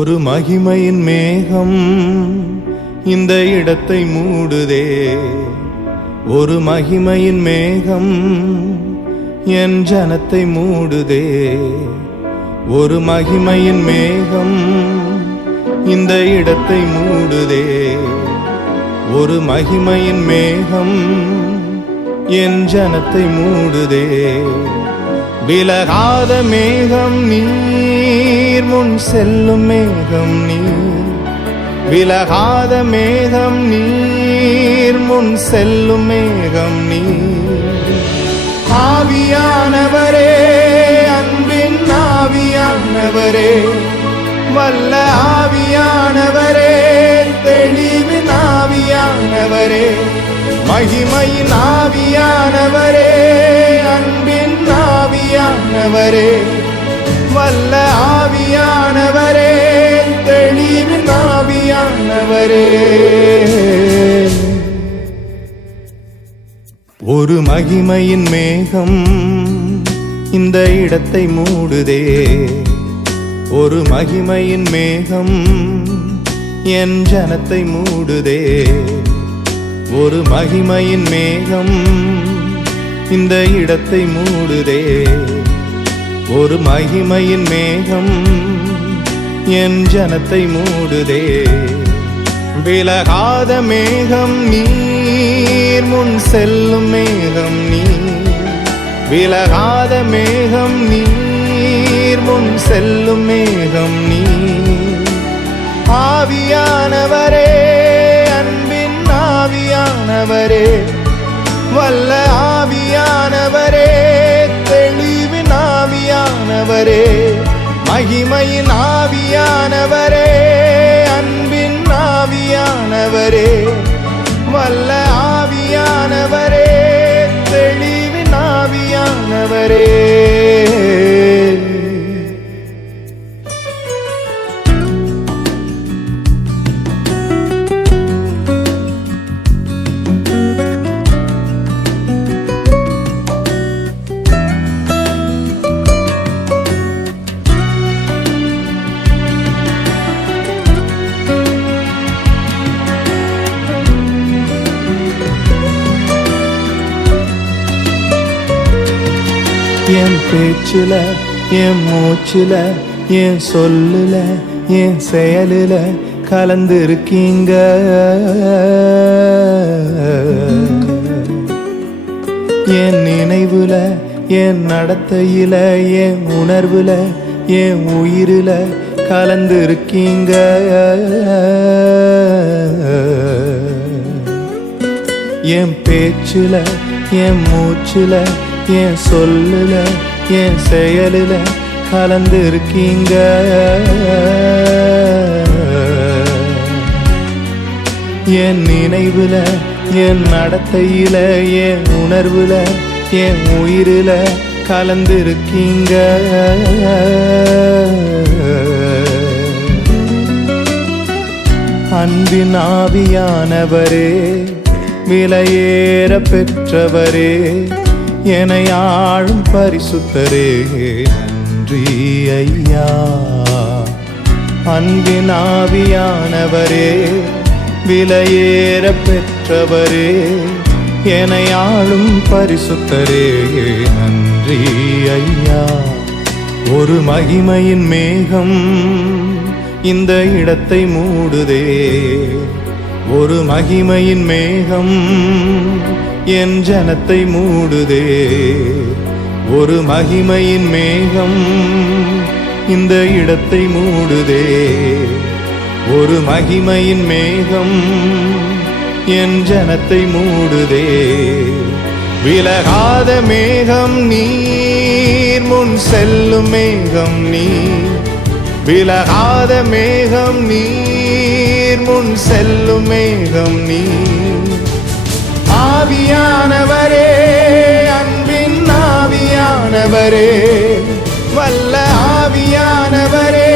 ஒரு மகிமையின் மேகம் இந்த இடத்தை மூடுதே. ஒரு மகிமையின் மேகம் என் ஜனத்தை மூடுதே. ஒரு மகிமையின் மேகம் இந்த இடத்தை மூடுதே. ஒரு மகிமையின் மேகம் என் ஜனத்தை மூடுதே. விலகாத மேகம் நீர், முன் செல்லும் மேகம் நீர். விலகாத மேகம் நீர், முன் செல்லும் மேகம் நீர். ஆவியானவரே, அன்பின் ஆவியானவரே, வல்ல ஆவியானவரே, தெளிவின் ஆவியானவரே, மகிமையின் ஆவியானவரே, அன்பின் ஆவியானவரே, வல்ல ஆவியானவரே, தெளிவின் ஆவியானவரே. ஒரு மகிமையின் மேகம் இந்த இடத்தை மூடுதே. ஒரு மகிமையின் மேகம் என் ஜனத்தை மூடுதே. ஒரு மகிமையின் மேகம் இந்த இடத்தை மூடுதே. ஒரு மகிமையின் மேகம் என் ஜனத்தை மூடுதே. விலகாத மேகம் நீர், முன் செல்லும் மேகம் நீர். விலகாத மேகம் நீர், முன் செல்லும் மேகம் நீர். ஆவியானவரே, அன்பின் ஆவியானவரே, வல்ல ஆவியானவரே, தெளிவின் ஆவியானவரே, மகிமையின் ஆவியானவரே, அன்பின் ஆவியானவரே, வல்ல ஆவியானவரே, தெளிவின் ஆவியானவரே. என் பேச்சுல, என் மூச்சுல, என் சொல்லுல, என் செயலுல கலந்திருக்கீங்க. என் நினைவுல, என் நடத்தையில, என் உணர்வுல, என் உயிரில கலந்திருக்கீங்க. என் பேச்சுல, என் மூச்சுல, என் சொல்லுல, என் செயலுல கலந்திருக்கீங்க. என் நினைவுல, என் நடத்தையில, என் உணர்வுல, என் உயிரில கலந்திருக்கீங்க. அன்பின் ஆவியானவரே, விலையேற பெற்றவரே, என்னை ஆளும் பரிசுத்தரே, நன்றி ஐயா. அன்பின் ஆவியானவரே, விலையேற பெற்றவரே, என்னை ஆளும் பரிசுத்தரே, நன்றி ஐயா. ஒரு மகிமையின் மேகம் இந்த இடத்தை மூடுதே. ஒரு மகிமையின் மேகம் என் ஜனத்தை மூடுதே. ஒரு மகிமையின் மேகம் இந்த இடத்தை மூடுதே. ஒரு மகிமையின் மேகம் என் ஜனத்தை மூடுதே. விலகாத மேகம் நீர், முன் செல்லும் மேகம் நீர். விலகாத மேகம் நீர், முன் செல்லும் மேகம் நீர். ஆவியானவரே, அன்பின் ஆவியானவரே, வல்ல ஆவியானவரே,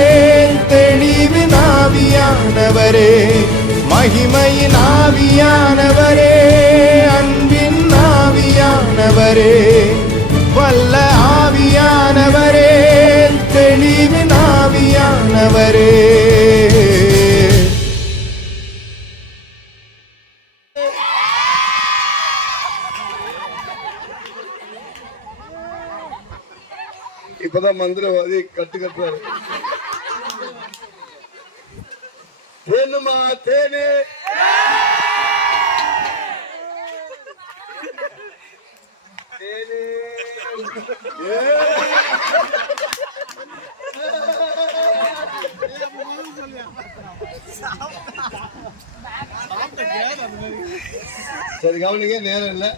தெளிவின் ஆவியானவரே, மகிமையின் ஆவியானவரே, அன்பின் ஆவியானவரே, வல்ல ஆவியானவரே, தெளிவின் ஆவியானவரே. இப்பதான் மந்திரவாதி கட்டுறாரு. தேனுமா தேனே சரி கவனிங்க, நேரம் இல்லை.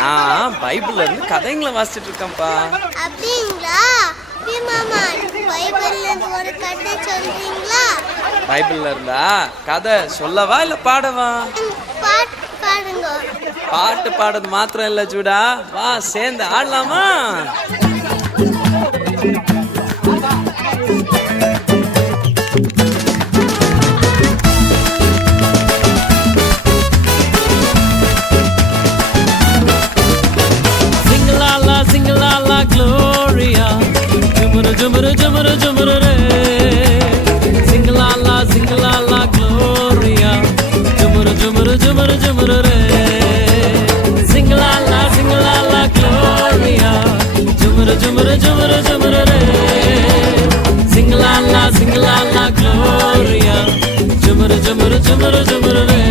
நான் பைபிள்ல இருந்து கதைங்களை வாசிச்சுட்டு இருக்கேன்ப்பா. அப்படிங்களா? மாமா, பைபிள்ல இருந்து ஒரு கதை சொல்றீங்களா? பைபிள்ல இருந்தா கதை சொல்லவா இல்ல பாடவா? பாடுங்க. பாட்டு பாடுறது மாத்திரம் இல்ல ஜூடா, வா சேர்ந்து ஆடலாமா? Gloria, jumuru jumuru jumuru jumuru re. Sing la la Gloria, jumuru jumuru jumuru jumuru re. Sing la la Gloria, jumuru jumuru jumuru jumuru re. Sing la la Gloria, jumuru jumuru jumuru jumuru re.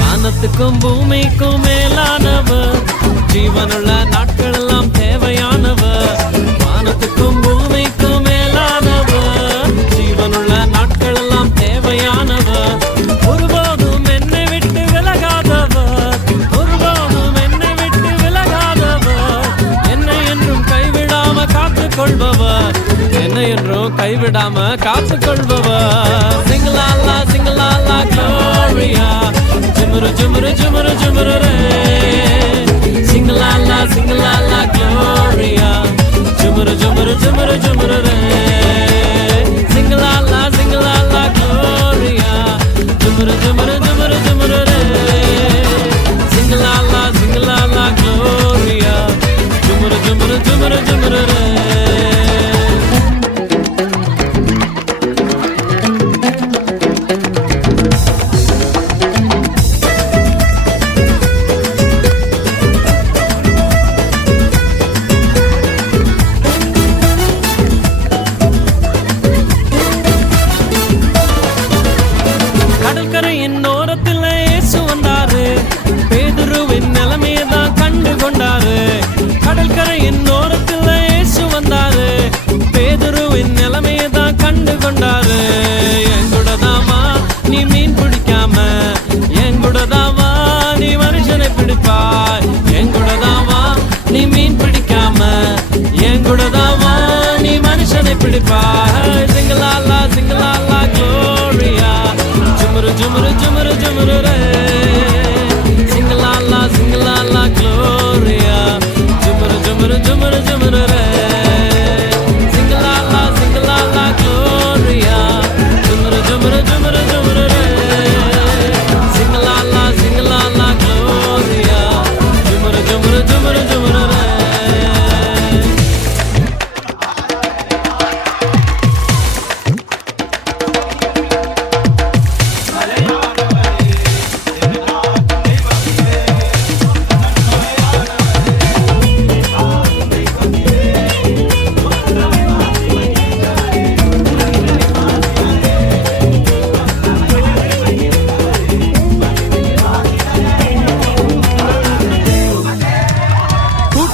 வானத்துக்கும் பூமிக்கும் மேலானவர், ஜீவனுள்ள நாட்கள் எல்லாம் தேவையானவர். வானத்துக்கும் பூமிக்கும் மேலானவர், ஜீவனுள்ள நாட்கள் எல்லாம் தேவையானவர். ஒருபோதும் என்னை விட்டு விலகாதவர், ஒருபோதும் என்னை விட்டு விலகாதவர். என்னை என்றும் கைவிடாம காத்துக் கொள்பவர், என்னை என்றும் கைவிடாம காத்துக் கொள்பவர். சிங்கலாலா சிங்கலாலா க்ளோரியா, ஜுமுரு ஜுமுரு ஜுமுரு ஜுமுரு ரே. Sing la la Gloria, jumuru jumuru jumuru jumuru re. Sing la la Gloria, jumuru jumuru jumuru jumuru re. Sing la la Gloria, jumuru jumuru jumuru jumuru re.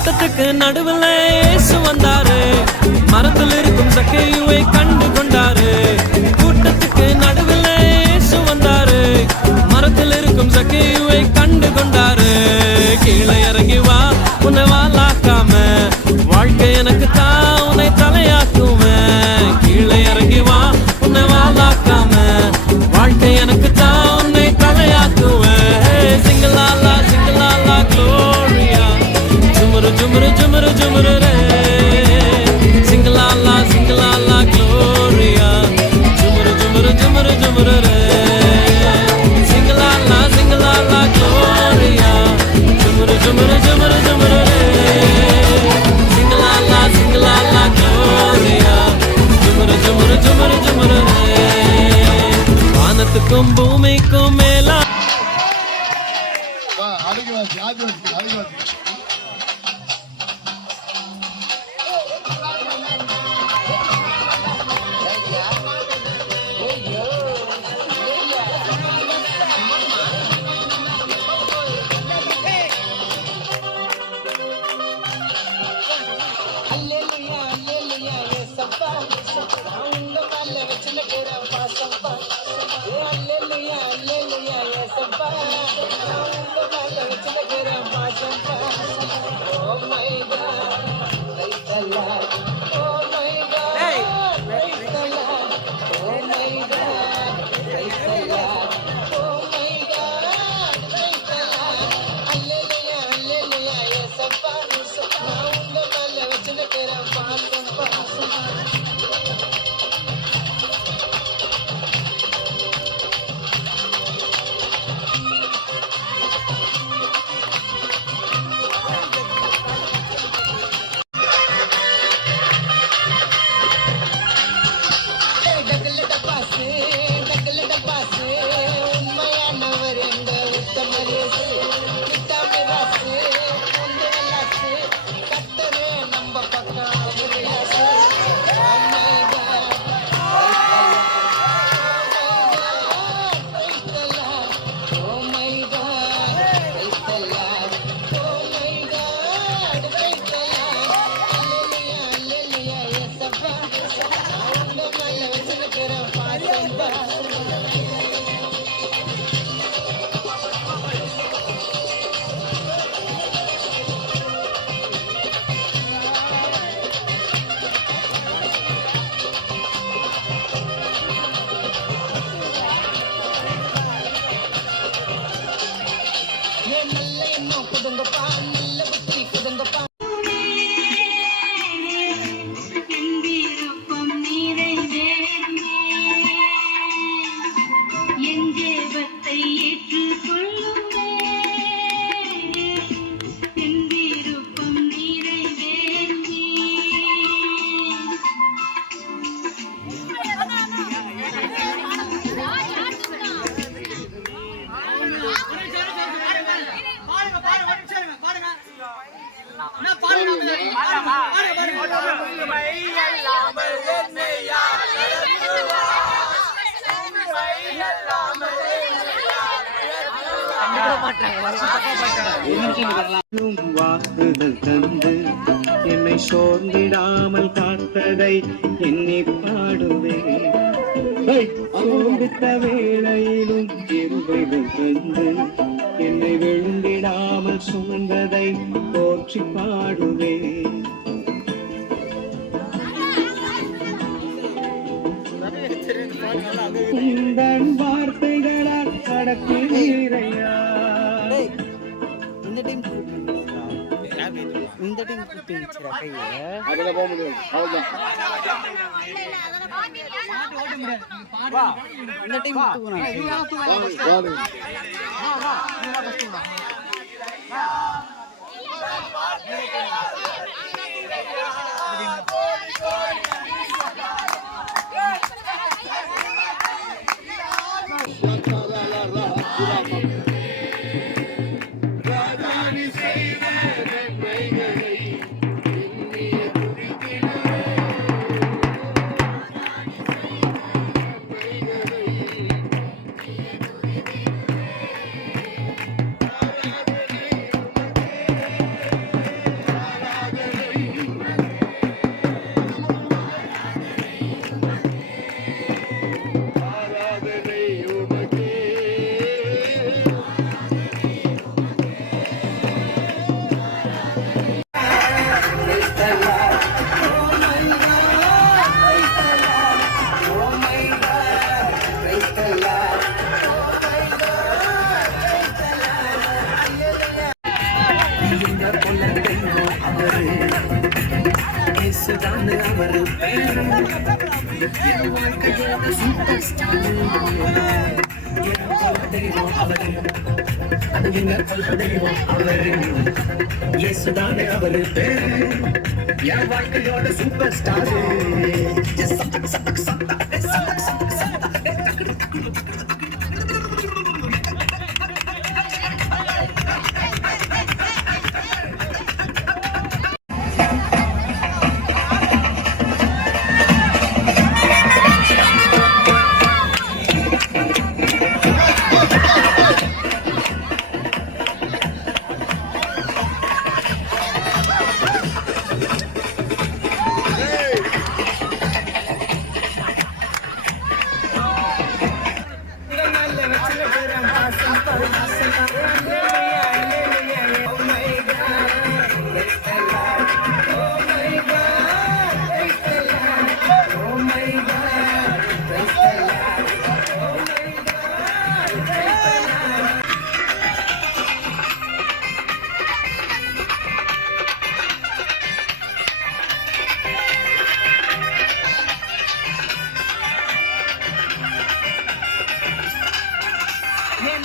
கூட்டத்துக்கு நடுவுல இயேசு வந்தாரு, மரத்தில் இருக்கும் சக்கையுவை கண்டு கொண்டாரு. கூட்டத்துக்கு நடுவுல இயேசு வந்தாரு, மரத்தில் இருக்கும் சக்கையுவை கண்டு கொண்டாரு. கீழே இறங்கி வா, உன்னை வாலாக்காம, வாழ்க்கை எனக்கு தான் உன்னை தலையாக்குவேன். கீழே இறங்கி வா, உன்னை வாலாக்காம, வாழ்க்கை எனக்கு தான் உன்னை தலையாக்குவேன். சிங்கலாலா சிங்கலாலா க்ளோரியா, ஜுமுரு ஜுமுரு ஜுமுரு ஜுமுரு ரே. சிங்கலாலா சிங்கலாலா க்ளோரியா, ஜுமுரு ஜுமுரு ஜுமுரு ஜுமுரு ரே. சிங்கலாலா சிங்கலாலா க்ளோரியா, ஜுமுரு ஜுமுரு ஜுமுரு ஜுமுரு ரே. சிங்கலாலா சிங்கலாலா க்ளோரியா, ஜுமுரு ஜுமுரு ஜுமுரு ஜுமுரு ரே. வானத்துக்கும் பூமிக்கும் மேலா ஆதிவாசி ஆதிவாசி ஆதிவாசி வாக்குதல் தந்து என்னை சோர்ந்திடாமல் காத்ததை எண்ணி பாடுவேன். சோர்ந்திட்ட வேளையிலும் கிருபைகள் தந்து என்னை விழுந்திடாமல் சுமந்ததை போற்றி பாடுவேன். உந்தன் வார்த்தைகளால் கடக்கிறீரையா. இந்த டீம் கூப்பிடுச்சுடா கையை. அதுல போக முடியாது. அவ்வளவுதான். இந்த டீம் தூக்குறாங்க. அவரு இயேசுதான் அவரு பேரு என் வாழ்க்கையோட சூப்பர் ஸ்டார் என் தெய்வம் அவரு அது எங்க கொல்ல தெய்வம் அவரு இயேசுதான் அவரு பேரு என் வாழ்க்கையோட சூப்பர் ஸ்டார்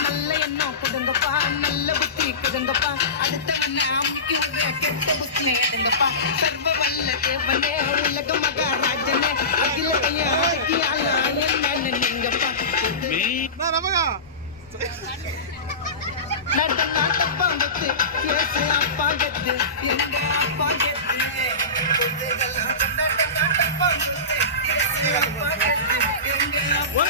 நல்ல எண்ணம் கொடுங்கப்பா நல்ல புத்தி கொடுங்கப்பா அடுத்தவன அவனுக்கு ஒரு கெட்ட புத்தி எடுங்கப்பா சர்வ வல்ல தேவனே உலக மகாராஜனே அகில கையாளா என்ன நீங்கப்பா நாட்டப்பா கத்து அப்பா கத்து எங்க அப்பா கத்து நாட்டப்பா கத்து அப்பா கத்து எங்க அப்பா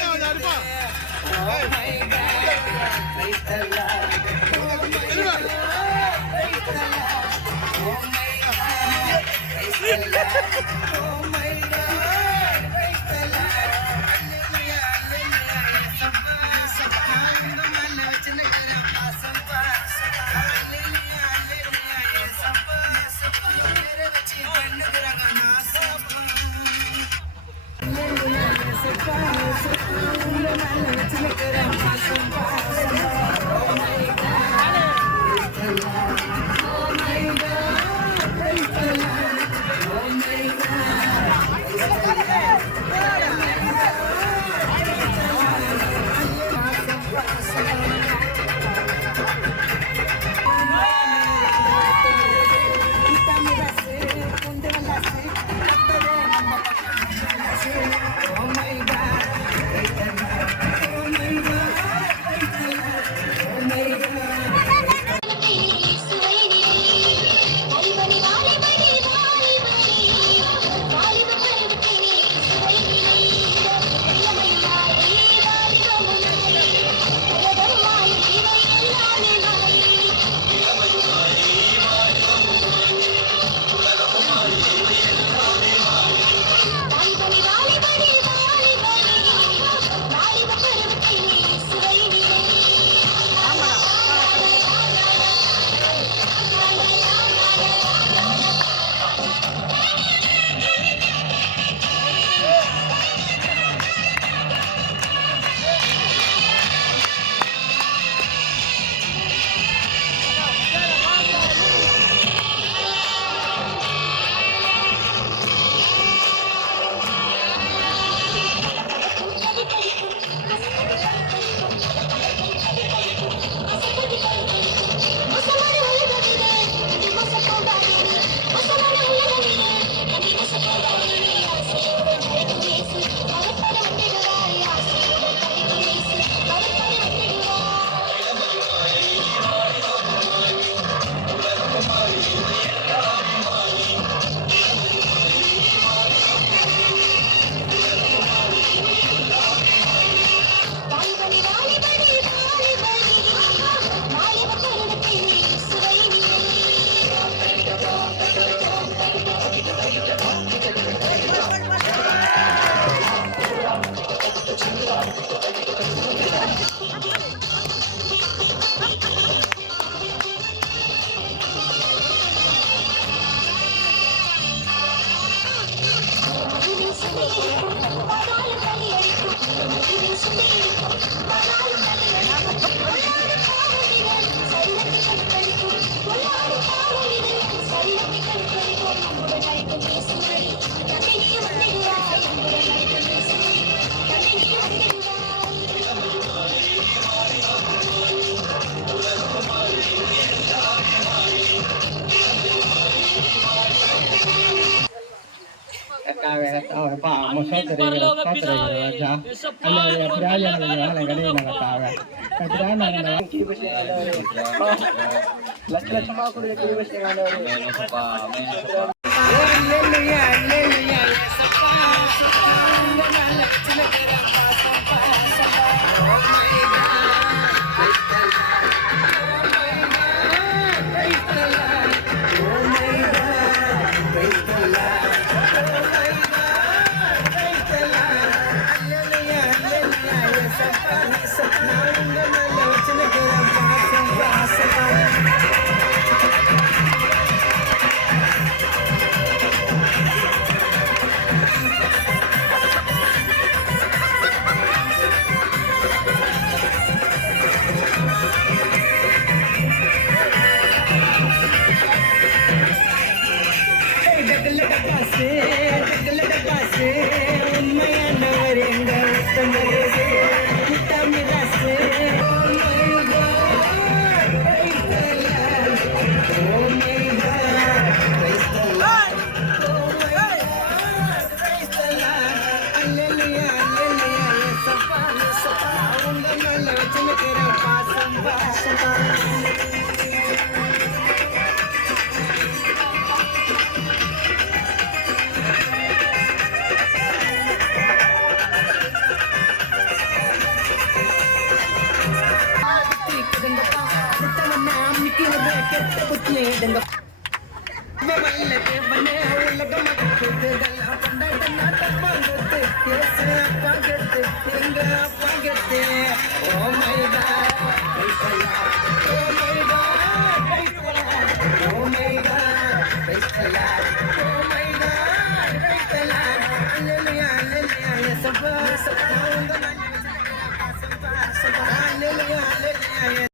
Thank you. உண்மையானவர் எங்க உத்தமரே முத்தமிரசே கெட்ட புத்தி எடுங்க வல்ல தேவனே உலக மகத்துகள் பண்டாட்ட நாட்டப்பாங்கத்து கேசு அப்பாங்கத்து எங்க அப்பாங்கத்து oh my God oh my God oh my God oh my God அல்லேலூயா அல்லேலூயா சபா சபா உங்க சபா அல்லேலூயா அல்லேலூயா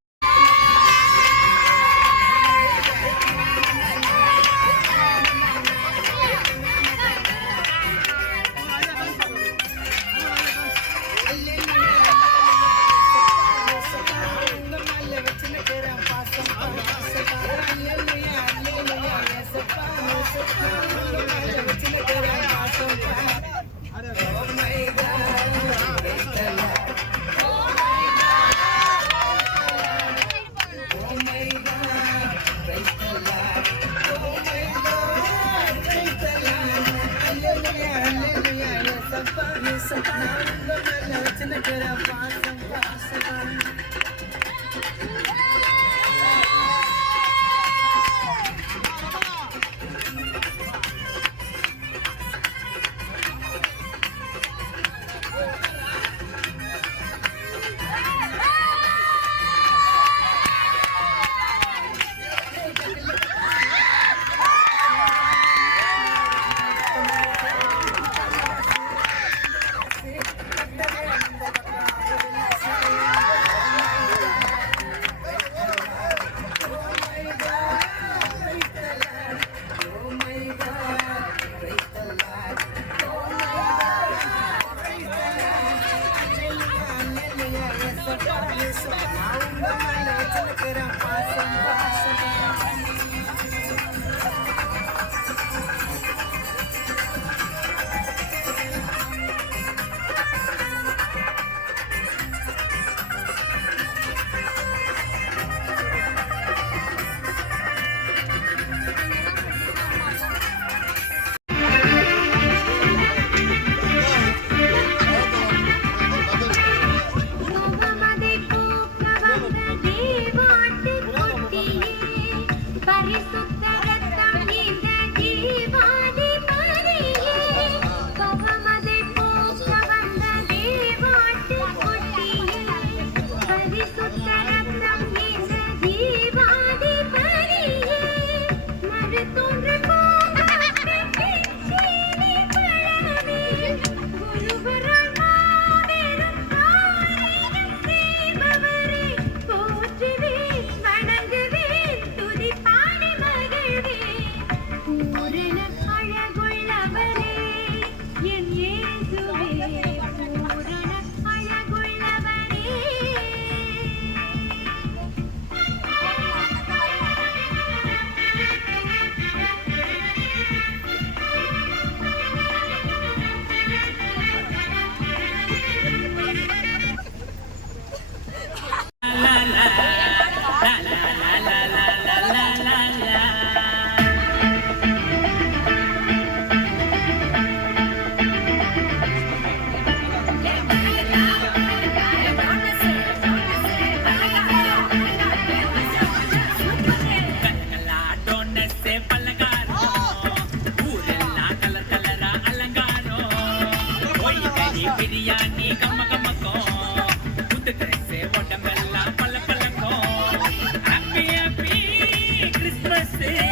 கிறிஸ்மஸ்